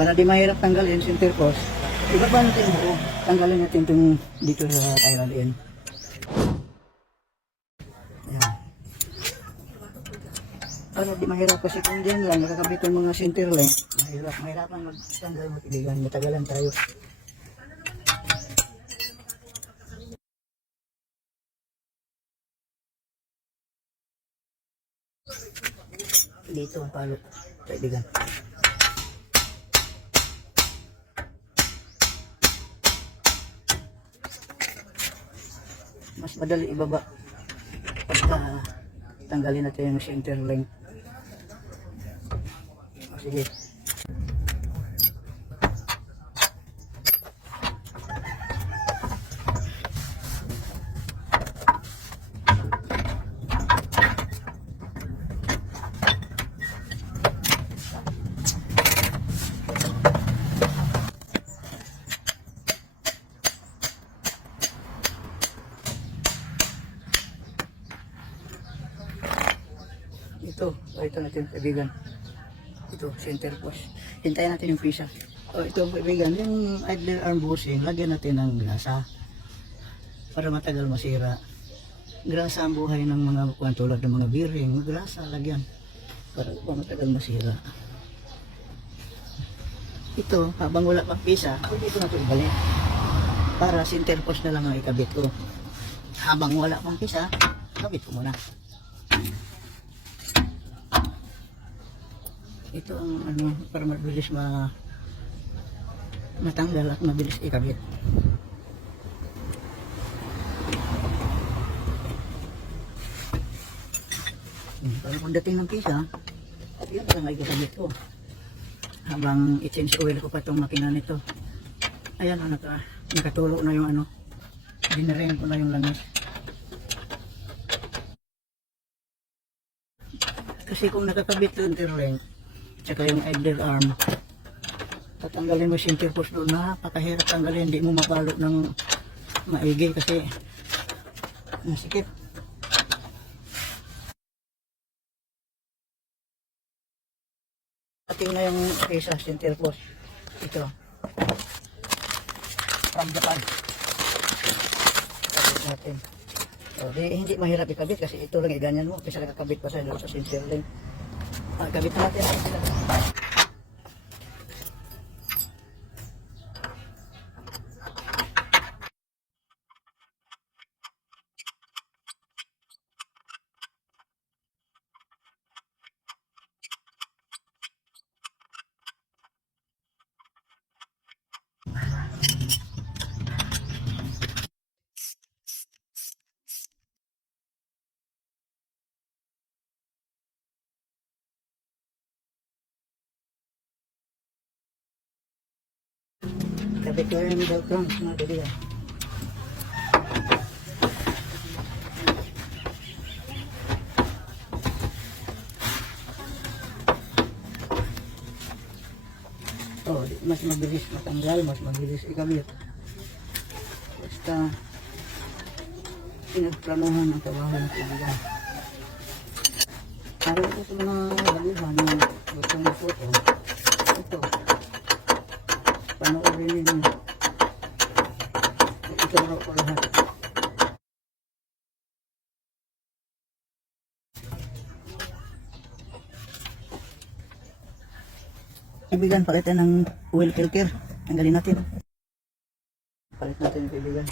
Para di mahirap tanggalin center post, ibaba natin yung buo. Tanggalin natin itong dito sa Thailand end. Ayan. Para di mahirap kasi kung dyan lang nakakabit yung mga center line, mahirapan magtanggal mga kaibigan, matagalan tayo. Dito ang palo, kaibigan. Mas madali ibaba pagka tanggalin natin yung center line. Sige. Ito natin kaibigan. Ito, center post. Hintayin natin yung pisa. Ito kaibigan, yung idler arm bushing, lagyan natin ng grasa para matagal masira. Grasa ang buhay ng mga kuwan tulad ng mga bearing, grasa lagyan para matagal masira. Ito, habang wala pang pisa, pwede ko na ito ibalik para center post na lang ang ikabit ko. Habang wala pang pisa, kabit ko muna. Ito ang ano, para mabilis matanggal at mabilis ikabit. Para kung dating ng pisa, yun lang ay ikabit ko. Habang i-change oil ko pa itong makina nito. Ayan, nakatulo na yung ano, dinarain ko na yung langis. Kasi kung nakakabit yung interlink, tsaka yung idler arm, tatanggalin mo center post doon, napakahirap tanggalin, hindi mo mapalo ng maigi kasi masikip. Ating na yung pesa center post. Ito from Japan. Kabit natin. Hindi mahirap ikabit kasi ito lang iganyan mo kasi nakakabit pa sa center link. Kabit natin. Kabit ko yung middle crown mga kaibigan. Mas mabilis matanggal, mas mabilis ikabit. Basta pinagplanuhan ang trabaho ng kaibigan. Para ito sa mga baguhan na gustong magputo, ito panoorin ninyo. Ituro ko lahat. Kaibigan, palitan ng oil filter. Tanggalin natin. Palit natin kaibigan.